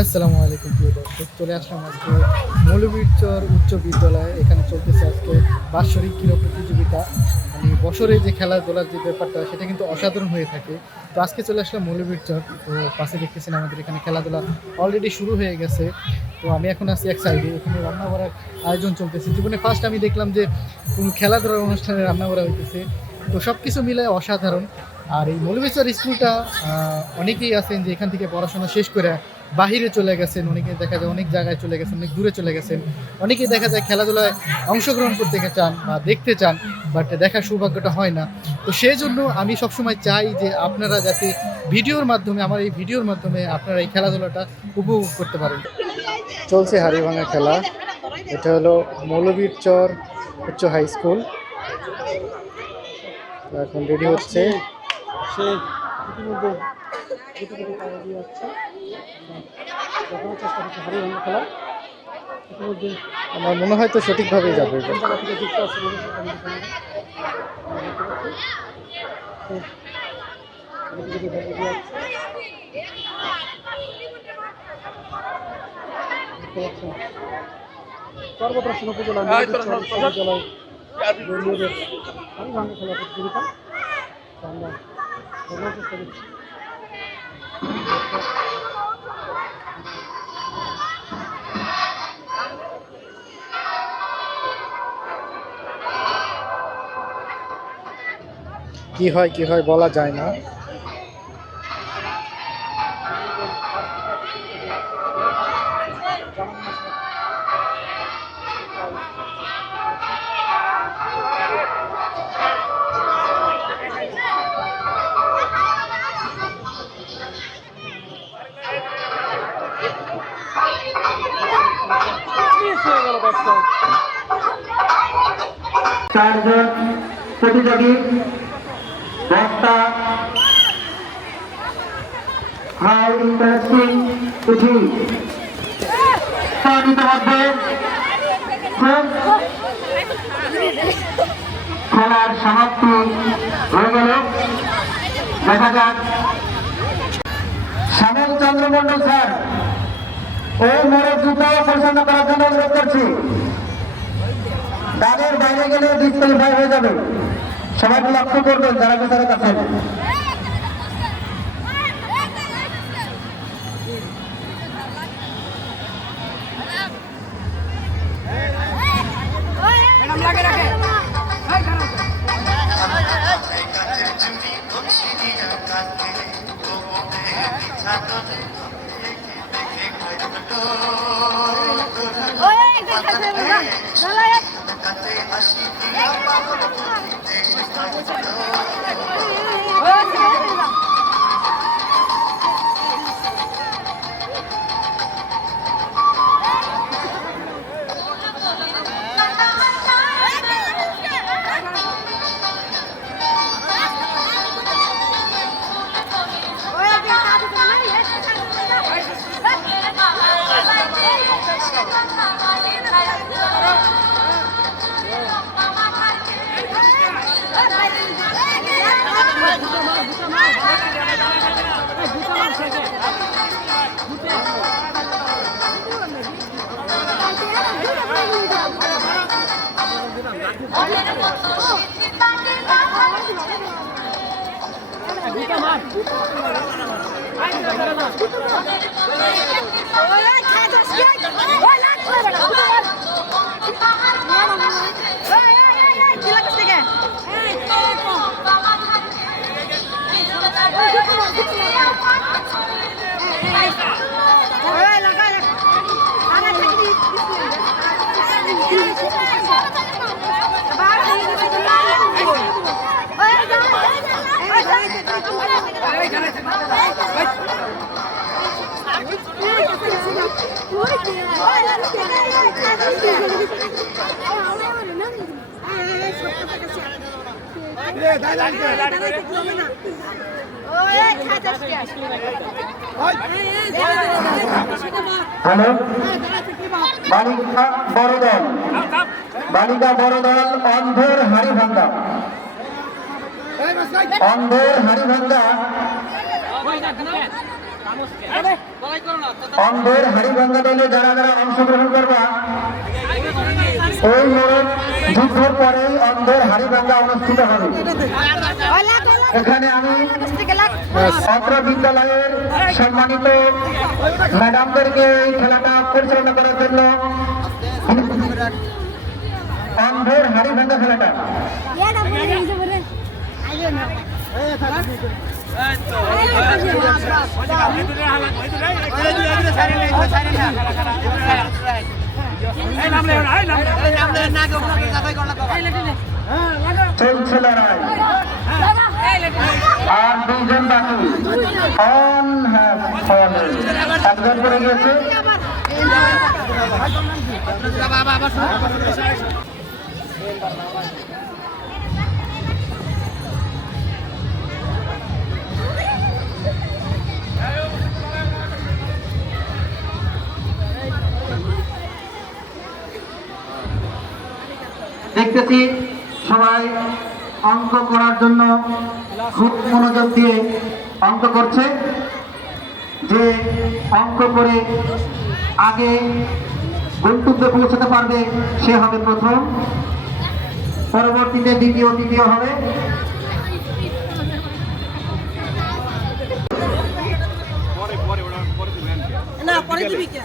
আসসালামু আলাইকুম প্রিয় দর্শক, চলে আসলাম আজকে মৌলভীরচর উচ্চ বিদ্যালয়ে। এখানে চলতেছে আজকে বাৎসরিক ক্রীড়া প্রতিযোগিতা। মানে বছরে যে খেলাধুলার যে ব্যাপারটা সেটা কিন্তু অসাধারণ হয়ে থাকে। তো আজকে চলে আসলাম মৌলভীরচর। তো পাশে দেখতেছেন আমাদের এখানে খেলাধুলা অলরেডি শুরু হয়ে গেছে। তো আমি এখন আছি এক সাইডে, এখানে রান্না করার আয়োজন চলতেছে। জীবনে ফার্স্ট আমি দেখলাম যে কোনো খেলাধুলার অনুষ্ঠানে রান্না করা হইতেছে। তো সব কিছু মিলে অসাধারণ। আর এই মৌলভীরচর স্কুলটা অনেকেই আছেন যে এখান থেকে পড়াশোনা শেষ করে বাহিরে চলে গেছেন, অনেকে দেখা যায় অনেক জায়গায় চলে গেছেন, অনেক দূরে চলে গেছেন। অনেকেই দেখা যায় খেলাধুলায় অংশগ্রহণ করতে চান বা দেখতে চান, বাট দেখার সৌভাগ্যটা হয় না। তো সেই জন্য আমি সবসময় চাই যে আপনারা যাতে ভিডিওর মাধ্যমে, আমার এই ভিডিওর মাধ্যমে আপনারা এই খেলাধুলাটা উপভোগ করতে পারেন। চলছে হাড়িভাঙা খেলা। এটা হলো মৌলভীরচর উচ্চ হাই স্কুল। এখন রেডি হচ্ছে। সে ইতিমধ্যে আমার মনে হয় তো সঠিকভাবেই যাবে। সর্বপ্রথম উপজেলা খেলা প্রতিযোগিতা আমরা চেষ্টা করছি। কি হয় বলা যায় না। চারজন প্রতিযোগী বক্তা হাই ইন্টারেস্টিং পুঁথি ইতিমধ্যে খেলার সমাপ্তি হয়ে গেল। দেখা যাক শ্যামল চন্দ্র মন্ডল স্যার ও মোড়ের জুতো পরিচালনা করার জন্য অনুরোধ করছি। তাদের বাইরে গেলে ডিসক্বালিফাই হয়ে যাবে। সবাই লক্ষ্য করবেন যারা বিচারক আছেন। হ্যালো, বালিকা বড় দল, বালিকা বড় দল অন্ধের হাড়িভাঙ্গা, অন্ধের হাড়িভাঙ্গা অন্ধের হাড়ি ভাঙ্গা দলে যারা যারা অংশগ্রহণ করবা ওই মোড়ক যুদ্ধের পরেই অন্ধের হাড়ি ভাঙ্গা অনুষ্ঠিত হবে। এখানে আমি অত্র বিদ্যালয়ের সম্মানিত ম্যাডামদেরকে এই খেলাটা পরিচালনা করার জন্য অন্ধের হাড়ি ভাঙ্গা খেলাটা চলছে লড়াই আর দুইজন বাকি অন একজন করে গিয়েছে। দেখতেছি সবাই অঙ্ক করার জন্য খুব মনোযোগ দিয়ে অঙ্ক করছে। যে অঙ্ক করে আগে গন্তব্যে পৌঁছাতে পারবে সে হবে প্রথম, পরবর্তীতে দ্বিতীয়, তৃতীয় হবে। না পরে দিবি কে